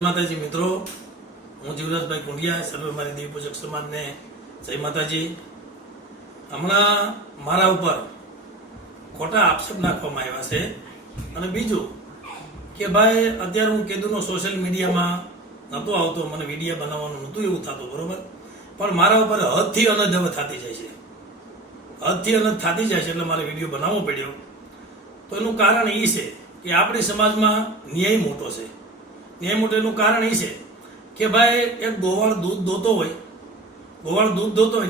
માતાજી મિત્રો, હું જીવરાજભાઈ કુંડિયા, સર્વે મારી દેવી પૂજક સમાજને જય માતાજી. હમણાં મારા ઉપર ખોટા આક્ષેપ નાખવામાં આવ્યા છે. અને બીજું કે ભાઈ, અત્યારે હું કીધું સોશિયલ મીડિયામાં નહોતો આવતો, મને વિડીયો બનાવવાનું નહોતું એવું થતું, બરોબર. પણ મારા ઉપર હદથી અનજ હવે થતી જાય છે, હદથી અનજ થતી જાય છે, એટલે મારે વિડીયો બનાવવો પડ્યો. તો એનું કારણ એ છે કે આપણી સમાજમાં ન્યાય મોટો છે. ન્યાય મોટેનું કારણ એ છે કે ભાઈ, એક ગોવાળ દૂધ દોતો હોય,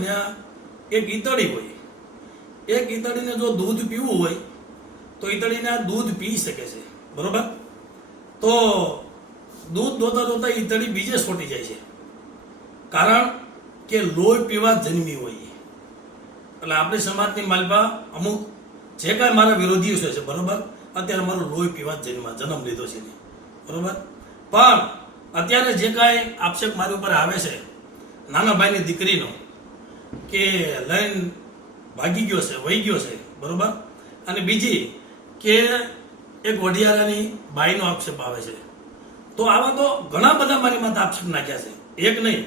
ત્યાં એક ઈતળી હોય. એક ઈતળીને જો દૂધ પીવું હોય તો ઈતળીને આ દૂધ પી શકે છે, બરોબર. તો દૂધ દોતા ઈતળી બીજે છોટી જાય છે, કારણ કે લોહી પીવા જન્મી હોય. એટલે આપણી સમાજની માલપા અમુક જે કાંઈ મારા વિરોધીઓ છે, બરોબર, અત્યારે મારો લોહી પીવા જન્મ લીધો છે, બરોબર. પણ અત્યારે જે કાંઈ આક્ષેપ મારી ઉપર આવે છે નાના ભાઈની દીકરીનો, કે લઈને ભાગી ગયો છે, વહી ગયો છે, બરોબર. અને બીજી કે એક વઢિયારાની બાઈનો આક્ષેપ આવે છે. તો આવા તો ઘણા બધા મારી માથે આક્ષેપ નાખ્યા છે, એક નહીં.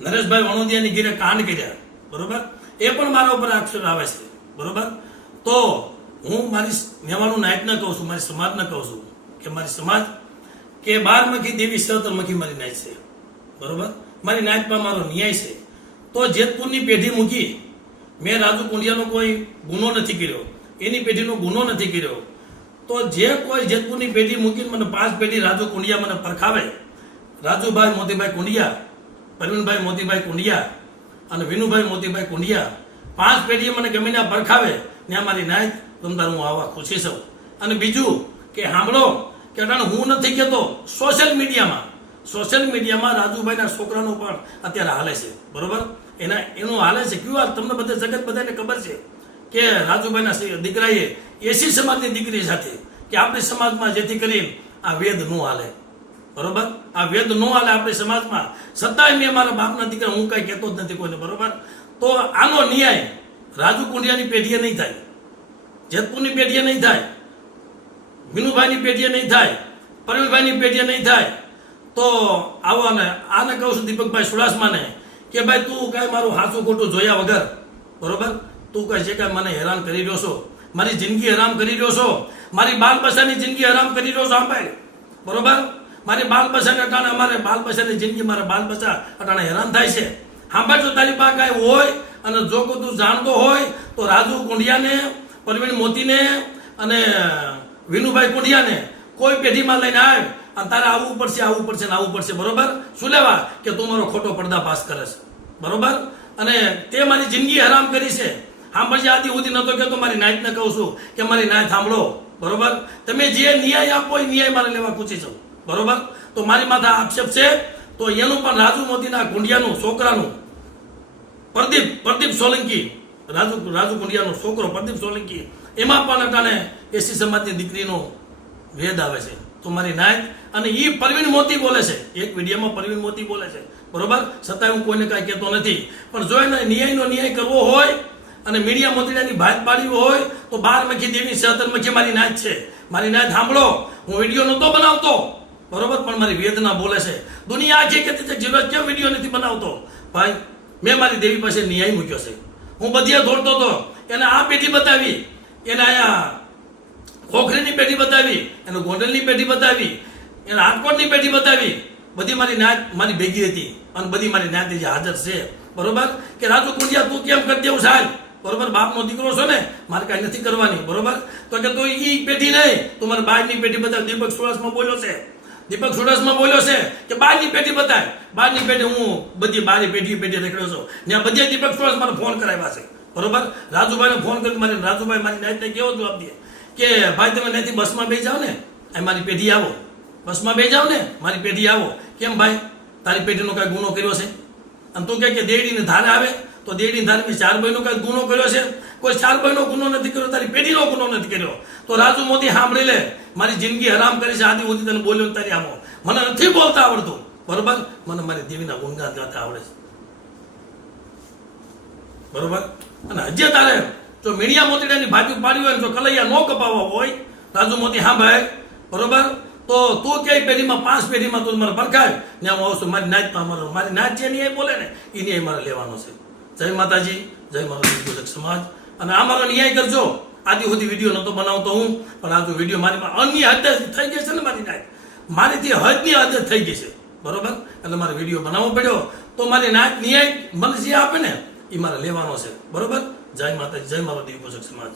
નરેશભાઈ વણોદિયાની ઘીરે કાંડ કર્યા, બરોબર, એ પણ મારા ઉપર આક્ષેપ આવે છે, બરોબર. તો હું મારી નેવાનું નાયકને કહું છું, મારી સમાજને કહું છું કે મારી સમાજ કે 12 દેવી 17 મારી નાયત છે, બરોબર. મારી નાયતમાં મારો ન્યાય છે. તો જેતપુરની પેઢી મૂકી, મેં રાજુ કુંડિયાનો કોઈ ગુનો નથી કર્યો, એની પેઢીનો ગુનો નથી કર્યો. તો જે કોઈ જેતપુરની પેઢી મૂકીને મને 5 પેઢી રાજુ કુંડિયા મને પરખાવે, રાજુભાઈ મોતીભાઈ કુંડિયા, પરવીનભાઈ મોતીભાઈ કુંડિયા અને વિનુભાઈ મોતીભાઈ કુંડિયા, 5 પેઢી મને ગમે ત્યાં પરખાવે, ત્યાં મારી નાયત તમતાર હું આવા ખુશી છું. અને બીજું કે સાંભળો, કે હું નથી કહેતો, સોશિયલ મીડિયામાં રાજુભાઈના છોકરાનું પણ અત્યારે હાલે છે, બરોબર. એનું હાલે છે ક્યુ તમને બધા જગત બધાને ખબર છે કે રાજુભાઈના દીકરાએ એસી સમાજની દીકરી સાથે, કે આપણી સમાજમાં જેથી કરીને આ વેદ ન હાલે, બરોબર. આ વેદ ન હાલે આપણી સમાજમાં, છતાંય મેં મારા બાપના દીકરા હું કઈ કહેતો જ નથી કોઈને, બરોબર. તો આનો ન્યાય રાજુ કુંડિયાની પેઢીએ નહીં થાય, જેતપુરની પેઢીએ નહીં થાય, વિનુભાઈની પેઢીએ નહીં થાય, પરવીનભાઈની પેઢીએ નહીં થાય. તો આને કહું છું દીપકભાઈ સુડાસમાને કે ભાઈ, તું કાંઈ મારું હાચું ખોટું જોયા વગર, બરોબર, તું કાંઈ જે કાંઈ મને હેરાન કરી રહ્યો છો, મારી જિંદગી હરામ કરી રહ્યો છો, મારી બાલ બચ્ચાની જિંદગી હરામ કરી રહ્યો છો, ભાઈ, બરોબર. મારી બાલ બચ્ચાને અટાણે, અમારે બાલ બચ્ચાની જિંદગી, મારા બાલ બચ્ચા અટાણે હેરાન થાય છે. સાંભળ, જો તારી પાસે કાંઈ હોય અને જો કોઈ તું જાણતો હોય તો રાજુ કુંડિયાને, પરવીન મોતીને અને વિનુભાઈ કુંડિયાને કોઈ પેઢીમાં લઈને આવે અને તારે આવવું પડશે, બરોબર. શું લેવા કે તું મારો ખોટો પર્દાફાશ કરે છે, બરોબર. અને તે મારી જિંદગી હરામ કરી છે. સાંભળજે, આદિ સુધી નતો કહેતો, મારી નાયતને કહું છું કે મારી નાયત સાંભળો, બરોબર. તમે જે ન્યાય આપો એ ન્યાય મારે લેવા પૂછી છો, બરોબર. તો મારી માથે આક્ષેપ છે, તો એનું પણ રાજુ મોતીના કુંડિયાનું છોકરાનું પ્રદીપ સોલંકી, રાજુ કુંડિયાનો છોકરો પ્રદીપ સોલંકી, એમાં પણ અટાણે એસી સમાજની દીકરીનો વેદ આવે છે. તો મારી નાયત, અને એ પરવીન મોતી બોલે છે, એક વિડીયોમાં પરવીન મોતી બોલે છે, બરોબર. છતાંય હું કોઈને કાંઈ કહેતો નથી. પણ જો એને ન્યાય કરવો હોય અને મીડિયા મોતીડાની ભાત પાડવી હોય તો 12 દેવી 17 મારી નાયત છે. મારી નાયત સાંભળો, હું વિડીયો નહોતો બનાવતો, બરોબર, પણ મારી વેદના બોલે છે. દુનિયા આખી કહેતી છે જીવરાજ કેમ વિડીયો નથી બનાવતો. ભાઈ, મેં મારી દેવી પાસે ન્યાય મૂક્યો છે. હું બધે દોડતો હતો, એને આ પેઢી બતાવી, એને અહીંયા ખોખરીની પેઢી બતાવી, એને ગોંડલની પેઢી બતાવી, એને રાજકોટની પેઢી બતાવી. બધી મારી નાયત મારી ભેગી હતી અને બધી મારી નાયત જે હાજર છે, બરોબર. કે રાજુ કુંડિયા તું કેમ કરી દેવું સાહેબ, બરોબર, બાપનો દીકરો છો ને, મારે કાંઈ નથી કરવાની, બરોબર. તો કે તું એ પેઢી નહીં, તું મને બહારની પેઢી બતાવ. દીપક સુડાસમાં બોલ્યો છે કે બહારની પેઢી બતાય. બહારની પેઢી હું બધી બારી પેઢી રેખડ્યો છું, ત્યાં બધે દીપક સુડાસ મારે ફોન કરાવ્યા છે, બરોબર. રાજુભાઈને ફોન કરી, રાજુભાઈ મારી નાયતને કેવો જવાબ દે કે ભાઈ, તમે ત્યાંથી બસમાં બેસી જાઓ ને, મારી પેઢી આવો, બસમાં બેસી જાઓ ને, મારી પેઢી આવો. કેમ ભાઈ, તારી પેઢીનો કાંઈ ગુનો કર્યો છે? અને તું કે દેડીને ધારે આવે તો દેડીને ધારે 4 ભાઈનો કાંઈ ગુનો કર્યો છે? કોઈ 4 ભાઈનો ગુનો નથી કર્યો, તારી પેઢીનો ગુનો નથી કર્યો. તો રાજુ મોદી સાંભળી લે, મારી જિંદગી હરામ કરી છે, આદિ સુધી તને બોલ્યો તારી આમો. મને નથી બોલતા આવડતું, બરોબર. મને મારી દેવીના ગુણગાન ગાતા આવડે છે, બરોબર. અને હજી તારે જો મીડિયા મોતીડાની ભાજી પાડી હોય, જો કલૈયા ન કપાવવા હોય, રાજુ મોતી સાંભળે, બરોબર. તો તું કઈ પેઢીમાં 5 પેઢીમાં તું મારે પરખાય ને હું આવું છું મારી નાચમાં મારી નાચ છે ને એ બોલે ને એ ન્યાય મારે લેવાનો છે. જય માતાજી, જય મારો દિગ્ગજ સમાજ. અને આ મારો ન્યાય કરજો. આદિ સુધી વિડીયો નહોતો બનાવતો હું, પણ આ તો વિડીયો મારી અન્ય હદ થઈ ગઈ છે ને, મારી નાચ મારીથી હદની હદ થઈ ગઈ છે, બરોબર. એટલે મારે વિડીયો બનાવવો પડ્યો તો મારી નાચ ન્યાય મને જે આપે ને એ મારે લેવાનો છે, બરોબર. જય માતાજી, જય મારો દિગ્ગજ સમાજ.